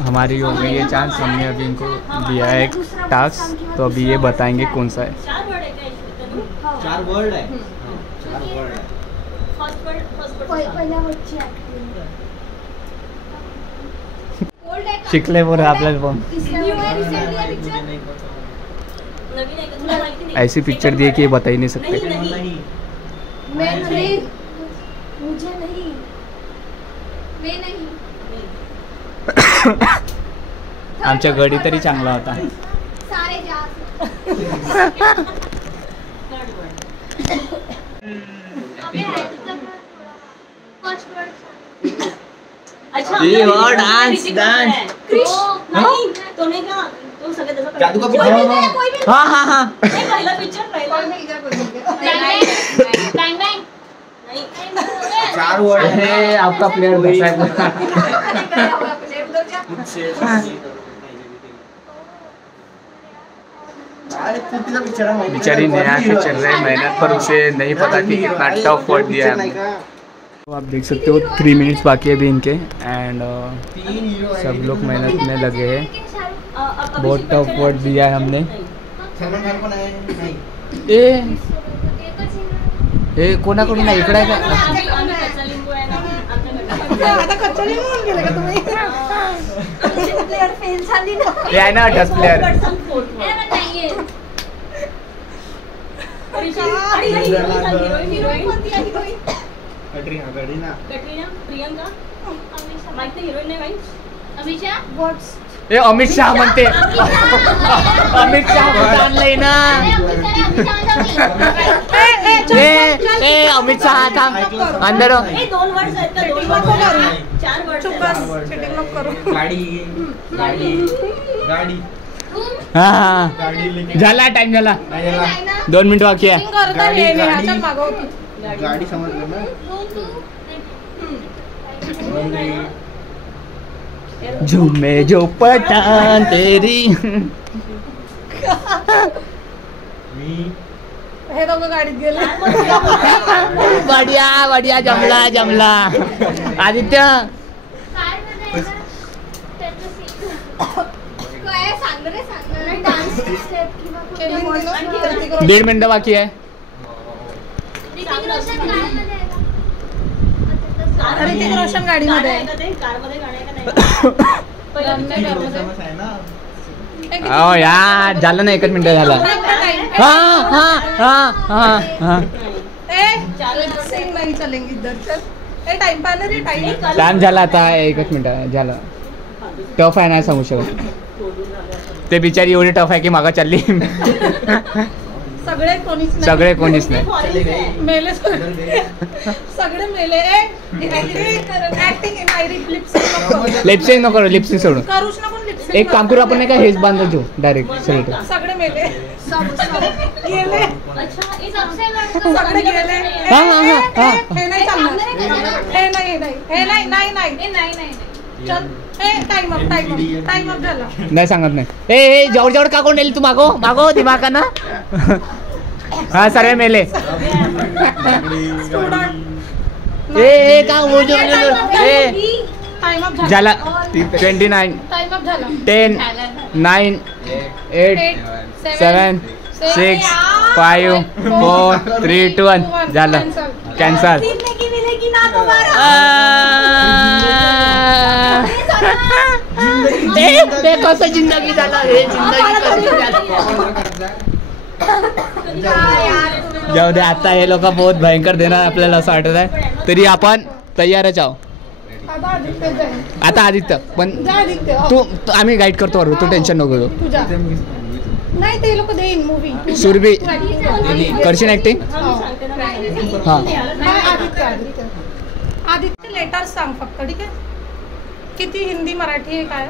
हमारी हो गई है चांस, हमने अभी इनको दिया है एक टास्क, तो अभी ये बताएंगे कौन सा है। 4 वर्ड है। शिकले बोल आपल्याला पण ऐसी पिक्चर दी है कि ये बता ही नहीं सकते। आमच्या गडी तरी चांगला होता। डांस डांस जादू का हाँ हाँ हाँ चार वर्ड है। आपका प्लेयर बैठा है। बेचारी नया से चल रहा है मेहनत, पर उसे नहीं पता कि कितना टफ वर्ड दिया है। तो आप देख सकते हो 3 मिनट्स बाकी है अभी इनके, एंड सब लोग मेहनत में लगे हैं। बहुत टफ वर्ड दिया है हमने। ए कोणाकडून नाही, इकडे आहे का? हे आहे ना डस्ट प्लेयर। ए अमित शाह म्हणते। अमित शाह आणलंय ना। ए अमित शाह था अंदर। हाँ हाँ झाला, टाइम झाला, 2 मिनिट बाकी आहे। गाड़ी समझ लो ना। झूमे जो पठान तेरी। हे दोघं गाडीत गेले। बढ़िया बढ़िया, जमला जमला। आदित्य 1.5 मिनिट बाकी आहे। ऋतिक रोशन गाडीमध्ये आहे। ओ यार झालं ना, 1 मिनिट झाला। हाँ हाँ हाँ हाँ हाँ नहीं चलेंगे इधर। चल टाइम पाहणार रे, टाइम झाला आता, 1 मिनिट झाला। टफ आहे ना सांगू शकत, ते बिचारी एवढी टफ आहे की मागा चालली। सगळे कोणीच नाही मेले, सगळे मेले। लिपसिंग नको करू, लिपसिंग सोडून करूच नको लिपसिंग। एक काम करू आपण, नाही का हेच बांधतो तू डायरेक्ट सगळे मेले, गेले। सगळे गेले। हाँ हाँ हाँ हाँ हे नाही चालणार, हे नाही। चल टाइम अप झाला। नाही सांगत नाही। ए जवळ जवळ का कोण येईल तू? मागो मागो दिमाग ना। हाँ सर्वे मेले। ए का झाला 29 10 9 8 7 6 5 4 3 2 1 झालं, कॅन्सल। ते कसं जिंदगी झाला रे, जाऊ दे। आता हे लोक बहुत भयंकर देणार आपल्याला असं वाटत आहे, तरी आपण तयारच आहो। आता आदित्य पण तू आम्ही गाईड करतो बरोबर, तू टेन्शन नको घेऊ। नाही ते लोक देईन मूवी। सुरभी करशील ऍक्टिंग? हां आदित्य लेटर सांग फक्त, ठीक आहे? किती हिंदी मराठी आहे काय?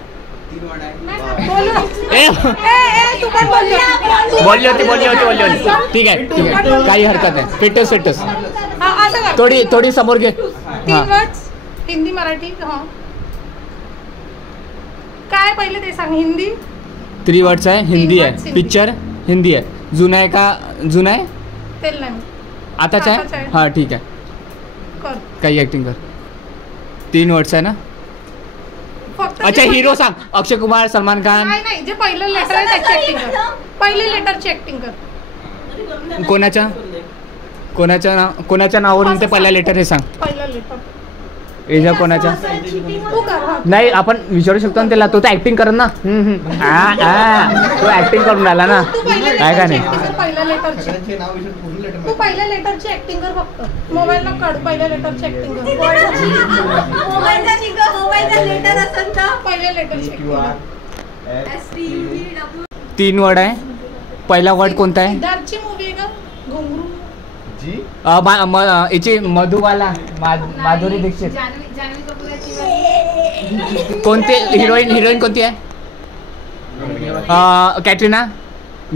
बोलली होती ठीक आहे काही हरकत नाही। फिटस थोडी समोर घे। 3 वर्ड्स हिंदी मराठी। काय पहिले ते सांग। हिंदी 3 वर्ड्स आहे, हिंदी आहे। पिक्चर हिंदी आहे। जुना आहे का? जुना आहे, तेल नाही आताच आहे। हाँ ठीक है, कर. काही ऍक्टिंग कर. 3 वर्ड्स आहे ना. फक्त अच्छा हिरो सांग. अक्षय कुमार, सलमान खान. नाही जे पहिलं लेटर आहे त्याची ऍक्टिंग कर. पहिले लेटरची ऍक्टिंग कर. कोणाच्या नावावरून ते पहिला लेटर हे सांग. पहिलं लेटर एजा कोणाच्या. तू कर. हा. नाही आपण विचारू शकतो ना त्याला. तो तर ऍक्टिंग करन ना. तो ऍक्टिंग करून राहिला ना. तू पहिल्या काय का लेटरची नाही. ऍक्टिंग कर. पहिल्या लेटरची सगळ्यांचे नाव विषय पूर्ण लेटर तू पहिल्या लेटरची ऍक्टिंग कर फक्त. मोबाईल न काढ. पहिल्या लेटरची ऍक्टिंग कर. लेटर असेल तर पहिल्या लेटरची ऍक्टिंग कर. 3 वर्ड आहे. पहिला वर्ड कोणता आहे. सिद्धार्थची मूवी आहे का घुंगरू. जी याची मधुबाला माधुरी दीक्षित. जानवी कपूर कोणते हिरोईन कोणती आहे. कॅटरीना,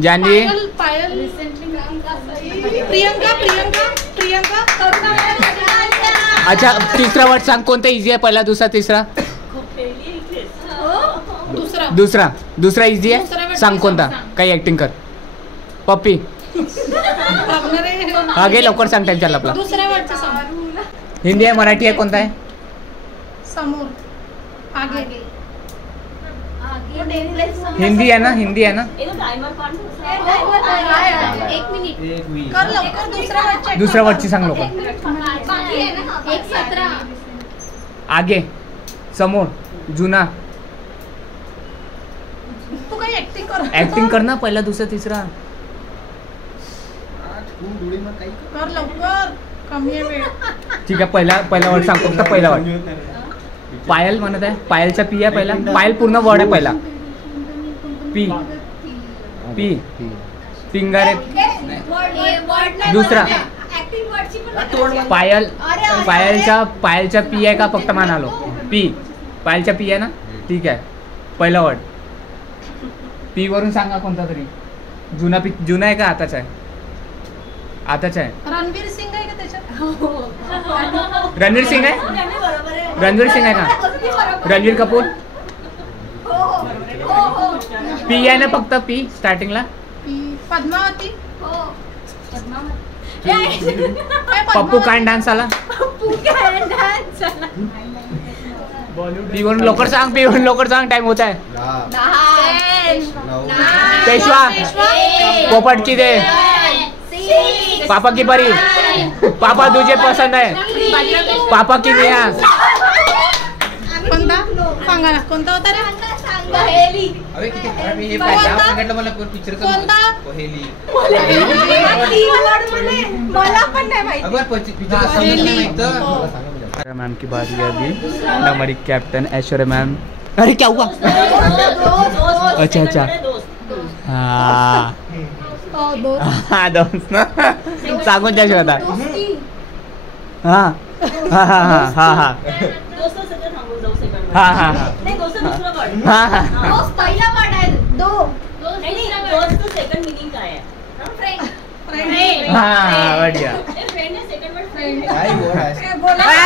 जानवी. पायल प्रियंका अच्छा तिसरा वर्ड सांग. कोणता इझी आहे. पहिला, दुसरा, तिसरा. दुसरा इझी दुसरा आहे. word सांग कोणता. काही ऍक्टिंग कर. पप्पी. हा घे लवकर सांग. टाइम चालला आपला. दुसऱ्या वर्डचं सांग. हिंदी आहे, मराठी आहे, कोणता आहे. समोर आगे. हिंदी आहे ना. हिंदी आहे ना. एक मिनिट कर लवकर. दुसऱ्या वर्डची सांग लवकर. 1:17 आगे, समोर, जुना. तू काही ऍक्टिंग कर. ऍक्टिंग कर ना. पहिला, दुसरा, तिसरा. कर लवकर. कमी आहे वेळ. ठीक आहे. पहिला वर्ड सांग फक्त. पहिला वर्ड. पायल म्हणत आहे. पायलचा पी आहे पहिला. पायल पूर्ण वर्ड आहे पहिला. पी पिंगारे. दुसरा पायलच्या पी आहे का फक्त म्हणालो. पी पायलच्या पी आहे ना. ठीक आहे. पहिला वर्ड पी वरून सांगा कोणता तरी. जुना आहे का आताच आहे. रणवीर सिंग आहे का त्याच्यात. रणवीर सिंग आहे का. रणवीर कपूर. पी आहे ना फक्त. पी स्टार्टिंगला. पद्मावती. पप्पू कांड डान्स आला. पी वरून लवकर सांग. पी वरून लवकर सांग. टाइम होत आहे. पेशवा. पोपट की दे. पापा की परी. पापा तुझे पसंद आहे. पापा की निया. कोणता सांगा ना. कोणता होता रे. अरे किती खराब हे पाहिजे सांगितलं मला पिक्चरचं. कोणता. पहेली. मला पण नाही माहिती. अगर पिक्चर समजलं नाही तर मैम की बारी है अभी. हमारी कैप्टन ऐश्वर्या मैम. अरे क्या हुआ. अच्छा हाँ दोस्त ना. सांगून द्या शोधा. पहिला वर्ड आहे दो. बढ़िया. काय बोल आहे.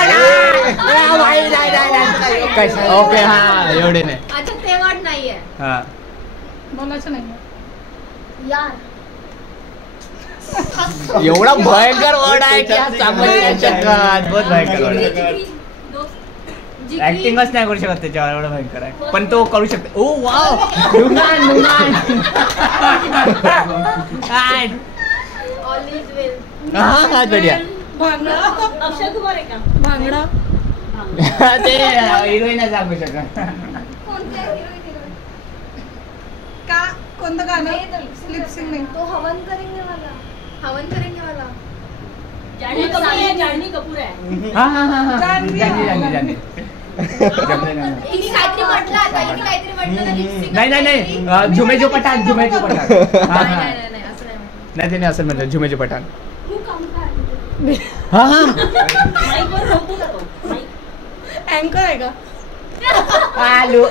ओके हाँ एवढे नाही. अच्छा ते वर्ड नाहीये. हाँ बोलायचं नाही. यार एवढा भयंकर वर्ड आहे की सांगू नाही शकत. बहुत भयंकर वर्ड आहे. ऍक्टिंगच नाही करू शकत त्याच्यावर. एवढं भयंकर आहे. पण तो करू शकतो. ओ वाव. नुमान ऑल इज वेल. हा बढ़िया. भांगडा. अक्षय कुमार आहे का. भांगडा. ते हिरोईन सांगू शकत. कोणत्या हिरोईन. का कोणतं गाणं. लिपसिंग नाही. तो हवन करेंगे वाला. जानवी कपूर आहे. हा जानवी. जानी. हिने काहीतरी म्हटलं आता. हिने काहीतरी म्हटलं ना लिपसिंग. नाही झुमेजो पठाण. नाही असं नाही. नाही त्याने असं म्हणलं झुमेजो पठाण. तू काम काय. हा अँकर आहे का. आलू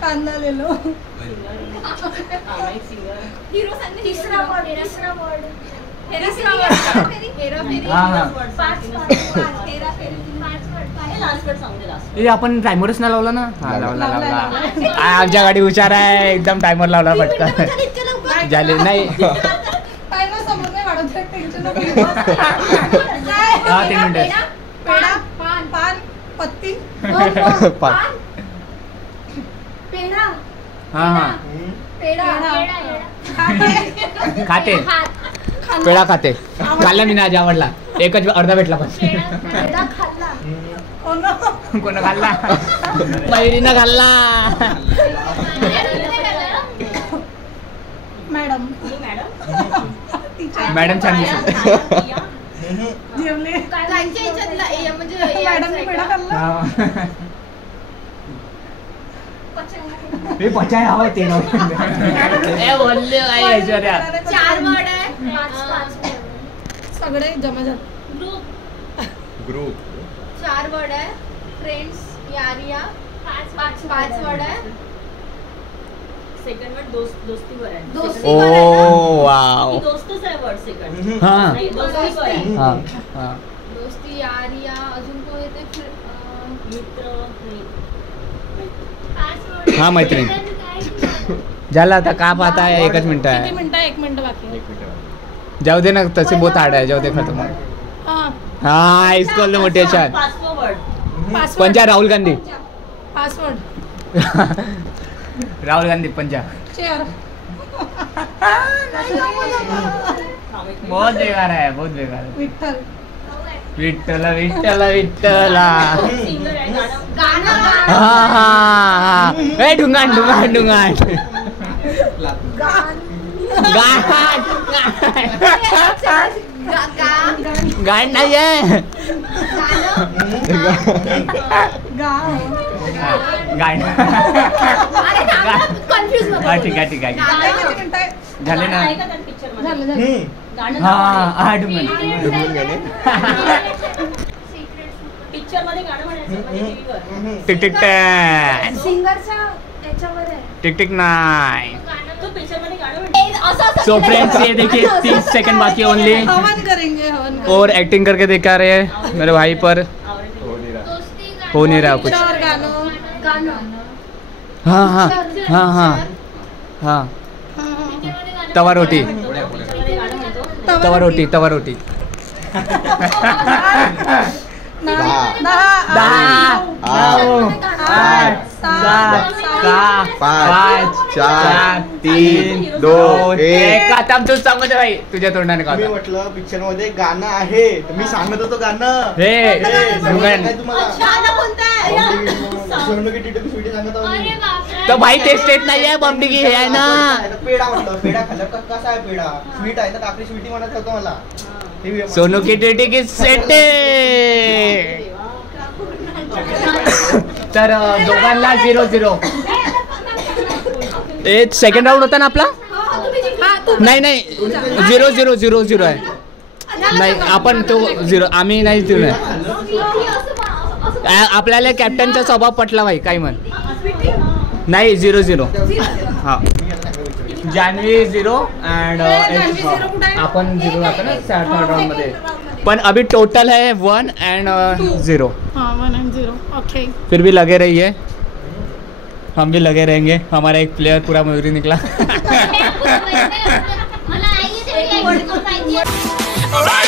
कांदा लेलो. हिरो सांग. तिसरा वर्ड. हे आपण टायमरच नाही लावला ना. हा लावला. आमच्या गाडी हुशार आहे. एकदम टायमर लावला पटकन. झाले नाही. टायमर समोर नाही काढू दे, टेन्शन नको घेऊ. काय? हा 3 मिनिटं. पेढा, पान, पत्ती. पान. पेढा हा हा पेढा खाते पेढा खाते खाल्ला मी ना आज आवडला एकच अर्धा भेटला पण पेढा खाल्ला Oh no. कोण खाल्ला मयुरीनं खाल्ला मॅडम मॅडम छान दिसत जेवले. त्यांच्या ह्याच्यातला म्हणजे मॅडमने पेढा खाल्ला. हे पचाय हवं ते बोलले ऐश्वर्या 4 वर्ड आहे. सगळे जमा झाले. ग्रुप 4 वर्ड आहे. फ्रेंड्स यारिया 5 वर्ड आहे. सेकंड वर्ड दोस्तीवर आहे. दोस्ती ओ वर आहे ना? वाव ही दोस्तच आहे वर्ड सेकंड. हा नाही दोस्तीवर आहे. हा हा दोस्ती यारिया अजून कोण येते मित्र नाही. हा मैत्रीण झाला आता का पाहता है एकच मिनिट किती आहे मिनिटं? 1 मिनिट बाकी आहे. जाऊ दे ना तसे बहुत हार्ड आहे जाऊ दे खतम हा. हा इसको मोटिवेशन पाचवं वर्ड पासवर्ड. पंजा राहुल गांधी पासवर्ड. राहुल गांधी पंजा चेअर. बहुत बेकार है बहुत बेकार है विठ्ठल. विठ्ठला विठ्ठला विठ्ठला सिंगर आहे गाणं. गाणं हा हा हा ए ढुंगाण ढुंगाण ढुंगाण गाण नाही आहे गाण कन्फ्युज हा ठीक आहे ठीक आहे किती मिनिटं आहे? झाले ना आहे का त्या पिक्चर मध्ये झालं झालं. गाणं हा हा ढुंगाण पिक्चर मध्ये गाणं म्हणायचं म्हणजे टीव्हीवर. टिक टिक टॅक सिंगरच्या याच्यावर आहे. टिक टिक नाय तो पिक्चर मध्ये गाणं म्हणतो. असं सो फ्रेंड्स ये देखिए 30 सेकंड बाकी ओनली हवन करेंगे हवन करेंगे. और एक्टिंग करके दिखा रहे हैं मेरे भाई पर हो नहीं रहा कुछ पिक्चर, गाणं. हाँ हाँ हाँ हाँ हाँ तवा रोटी तवा रोटी तवा रोटी 1 आता तूच सांगू दे भाई तुझ्या तोंडाने का मी म्हटलं पिक्चर मध्ये गाणं आहे तर मी सांगत होतो गाणं हे ढुंगाण. गाणं कोणतं आहे? तो भाई टेस्ट येत नाही आहे बॉम्बी की हे आहे ना पेढा म्हटलं पेढा खाल्लं कसा आहे पेढा स्वीट आहे तर काकडी स्वीटी म्हणत होतो मला सोनू की टेटी की सेट तर दोघांना 0-0 सेकंड राऊंड होता ना आपला नाही नाही 0-0 आहे नाही आपण तो 0 आम्ही नाही दिलो आपल्याला कॅप्टनचा स्वभाव पटला भाई काय म्हण नाही 0-0 हा जान्हवी 0 अँड आपण 0 राहतो ना थर्ड राउंड मध्ये पण अभी टोटल है 1 and 0 हाँ 1 and 0 ओके. फिर भी लगे रहिए हम भी लगे रहेंगे हमारा एक प्लेयर पूरा मयूरी निकला मला आई